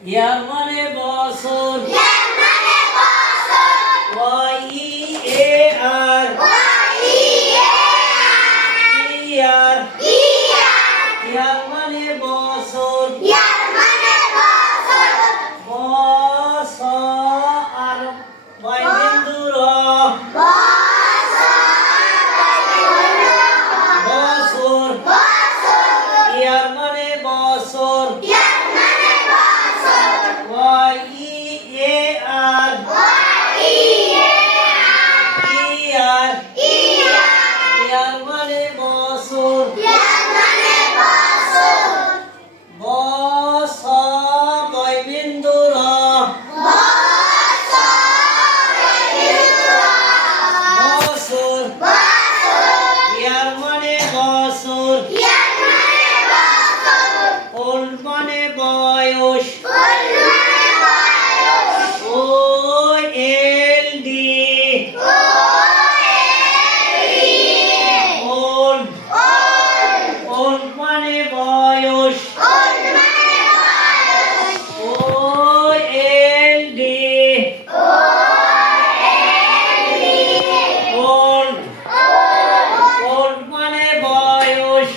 ইয়ার মানে বছর Y-E-A-R ইয়ার ইয়ার মানে বছর বছর আর বয়বিন্দু র বছর ইয়ার মানে বছর Y-E-A-R ইয়ার ইয়ার মানে বছর বছর বয়বিন্দু র বছর ইয়ার মানে বছর ওল্ড মানে বয়স OLD ওল্ড ওল্ড মানে বয়স OLD ওল্ড ওল্ড মানে বয়স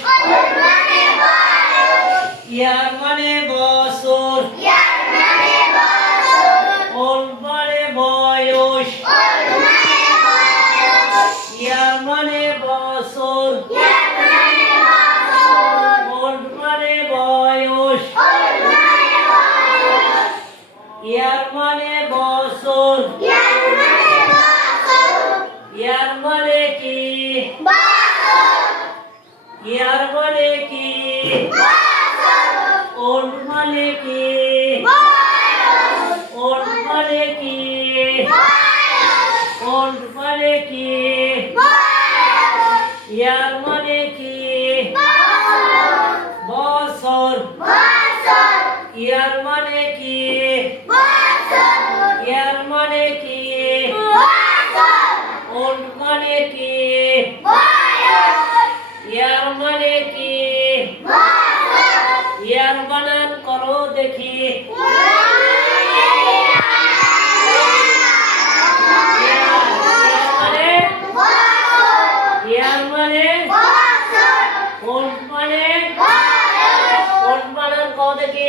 ইয়ার মানে বছর ওল্ড মানে বয়স ইয়ার মানে বছর ওল্ড মানে বয়স ইয়ার মানে বছর ইয়ার মানে কি ইয়ার মানে কি ওল্ড মানে কি ওল্ড মানে কি ওল্ড মানে কি ইয়ার মানে কি বছর ইয়ার মানে কি ইয়ার মানে কি ওল্ড মানে কি ইয়ার মানে কি ইয়ার বানান করো দেখি ইয়ার মানে ওল্ড মানে ওল্ড বানান করো দেখি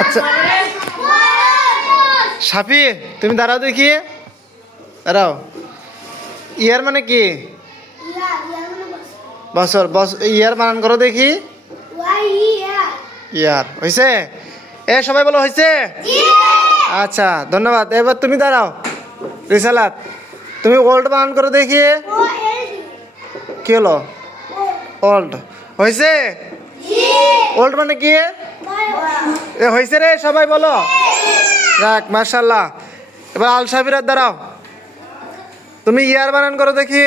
আচ্ছা সাফি তুমি দাঁড়াও দেখি দাঁড়াও ইয়ার মানে কি বছর ইয়ার বানান করো দেখি ইয়ার হয়েছে এ সবাই বলো হয়েছে আচ্ছা ধন্যবাদ এবার তুমি দাঁড়াও রিসালাত তুমি ওল্ড বানান করো দেখি কি হলো ওল্ড হয়েছে ওল্ড মানে কি এ হয়েছে রে সবাই বলো যাক মাশাআল্লাহ এবার আল সাবিরাত দাঁড়াও তুমি ইয়ার বানান করো দেখি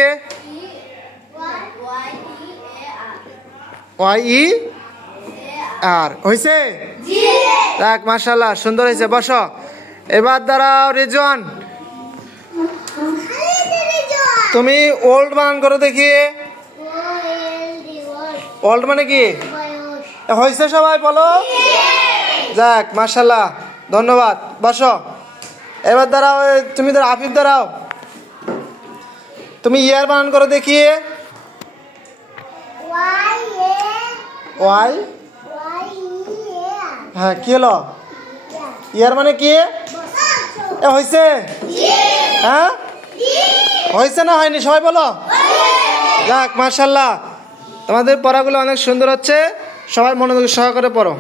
Y-E-R হয়েছে যাক মাশাআল্লাহ সুন্দর হয়েছে বসো এবার দাঁড়াও রিজওয়ান তুমি ওল্ড বানান করো দেখি ওল্ড মানে কি হয়েছে সবাই বলো যাক মাশাআল্লাহ ধন্যবাদ বসো এবার দাঁড়াও তুমি দাঁড়াও আফিফ দাঁড়াও তুমি ইয়ার বানান করো দেখি ওয়াই হ্যাঁ কি হলো ইয়ার মানে কি এ হয়েছে হ্যাঁ হয়েছে না হয়নি সবাই বলো যাক মাশাআল্লাহ তোমাদের পড়াগুলো অনেক সুন্দর হচ্ছে সবাই মনোযোগ সহকারে পড়ো